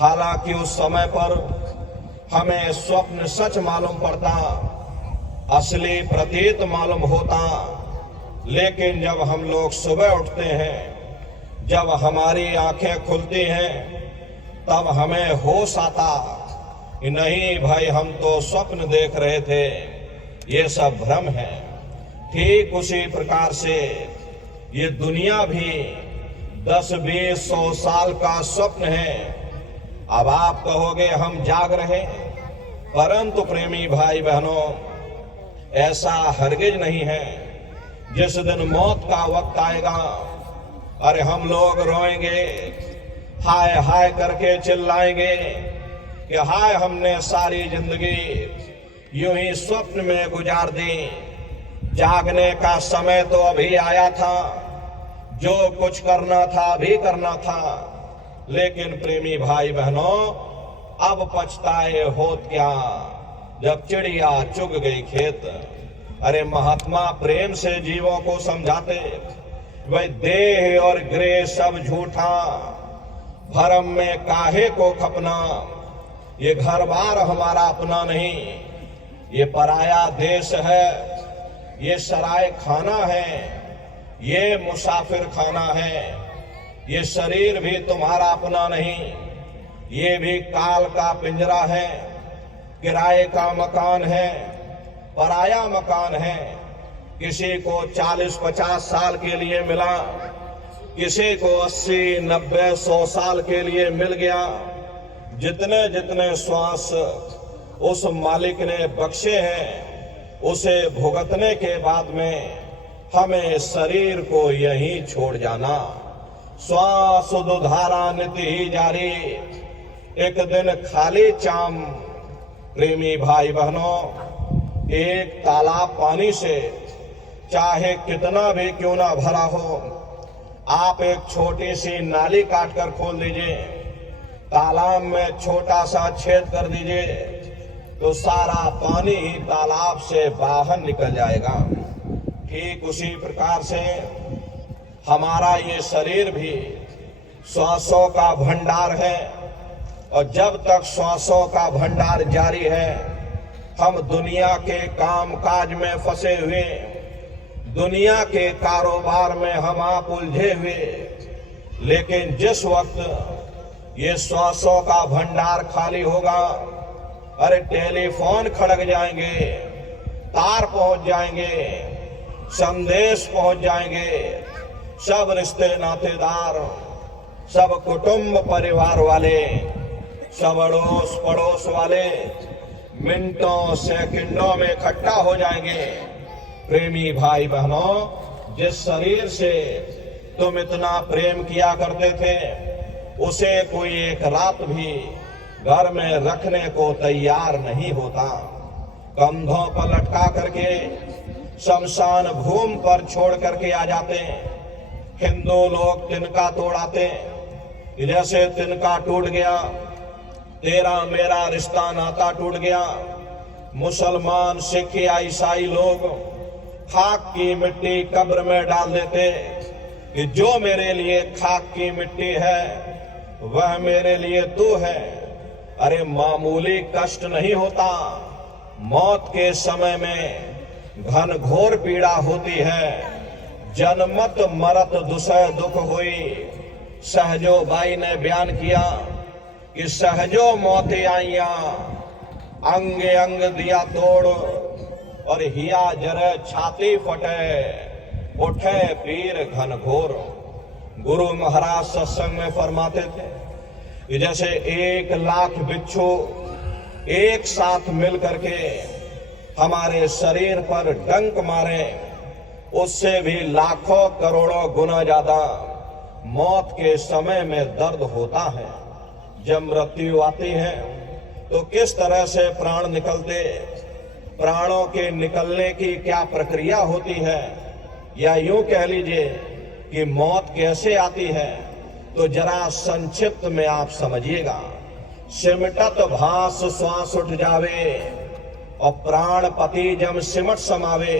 हालांकि उस समय पर हमें स्वप्न सच मालूम पड़ता, असली प्रतीत मालूम होता। लेकिन जब हम लोग सुबह उठते हैं, जब हमारी आंखें खुलती हैं, तब हमें होश आता कि नहीं भाई, हम तो स्वप्न देख रहे थे, ये सब भ्रम है। ठीक उसी प्रकार से ये दुनिया भी 10, 20, 100 साल का स्वप्न है। अब आप कहोगे हम जाग रहे, परंतु प्रेमी भाई बहनों, ऐसा हरगिज नहीं है। जिस दिन मौत का वक्त आएगा, अरे हम लोग रोएंगे, हाय हाय करके चिल्लाएंगे कि हाय, हमने सारी जिंदगी यूं ही स्वप्न में गुजार दी। जागने का समय तो अभी आया था, जो कुछ करना था अभी करना था। लेकिन प्रेमी भाई बहनों, अब पछताए होत क्या, जब चिड़िया चुग गई खेत। अरे महात्मा प्रेम से जीवों को समझाते, वह देह और गृह सब झूठा, भरम में काहे को खपना। ये घर बार हमारा अपना नहीं, ये पराया देश है, ये सराय खाना है, ये मुसाफिर खाना है। ये शरीर भी तुम्हारा अपना नहीं, ये भी काल का पिंजरा है, किराए का मकान है, पराया मकान है। किसी को 40-50 साल के लिए मिला, किसी को 80, 90, 100 साल के लिए मिल गया। जितने जितने श्वास उस मालिक ने बख्शे हैं, उसे भुगतने के बाद में हमें शरीर को यहीं छोड़ जाना। श्वास उधारा नित ही जारी, एक दिन खाली चाम। प्रेमी भाई बहनों, एक तालाब पानी से चाहे कितना भी क्यों ना भरा हो, आप एक छोटी सी नाली काटकर खोल दीजिए, तालाब में छोटा सा छेद कर दीजिए, तो सारा पानी तालाब से बाहर निकल जाएगा। ठीक उसी प्रकार से हमारा ये शरीर भी श्वासों का भंडार है, और जब तक श्वासों का भंडार जारी है, हम दुनिया के काम काज में फंसे हुए, दुनिया के कारोबार में हम आप उलझे हुए। लेकिन जिस वक्त ये श्वासों का भंडार खाली होगा, अरे टेलीफोन खड़क जाएंगे, तार पहुंच जाएंगे, संदेश पहुंच जाएंगे, सब रिश्ते नातेदार, सब कुटुंब परिवार वाले, सब अड़ोस पड़ोस वाले मिनटों सेकंडों में इकट्ठा हो जाएंगे। प्रेमी भाई बहनों, जिस शरीर से तुम इतना प्रेम किया करते थे, उसे कोई एक रात भी घर में रखने को तैयार नहीं होता। कंधों पर लटका करके शमशान भूमि पर छोड़ करके आ जाते हैं। हिंदू लोग तिनका तोड़ाते हैं, जैसे तिनका टूट गया, तेरा मेरा रिश्ता नाता टूट गया। मुसलमान, सिख या ईसाई लोग खाक की मिट्टी कब्र में डाल देते कि जो मेरे लिए खाक की मिट्टी है, वह मेरे लिए तू है। अरे मामूली कष्ट नहीं होता, मौत के समय में घन घोर पीड़ा होती है। जनमत मरत दुसह दुख हुई, सहजो बाई ने बयान किया कि सहजो मौतें आईया, अंग अंग दिया तोड़, और हिया जरे छाती फटे, उठे पीर घन घोर। गुरु महाराज सत्संग में फरमाते थे कि जैसे 1 लाख बिच्छू एक साथ मिल करके हमारे शरीर पर डंक मारे, उससे भी लाखों करोड़ों गुना ज्यादा मौत के समय में दर्द होता है। जब मृत्यु आती है तो किस तरह से प्राण निकलते, प्राणों के निकलने की क्या प्रक्रिया होती है, या यूं कह लीजिए कि मौत कैसे आती है, तो जरा संक्षिप्त में आप समझिएगा। सिमटत भास श्वास उठ जावे, और प्राणपति जब सिमट समावे।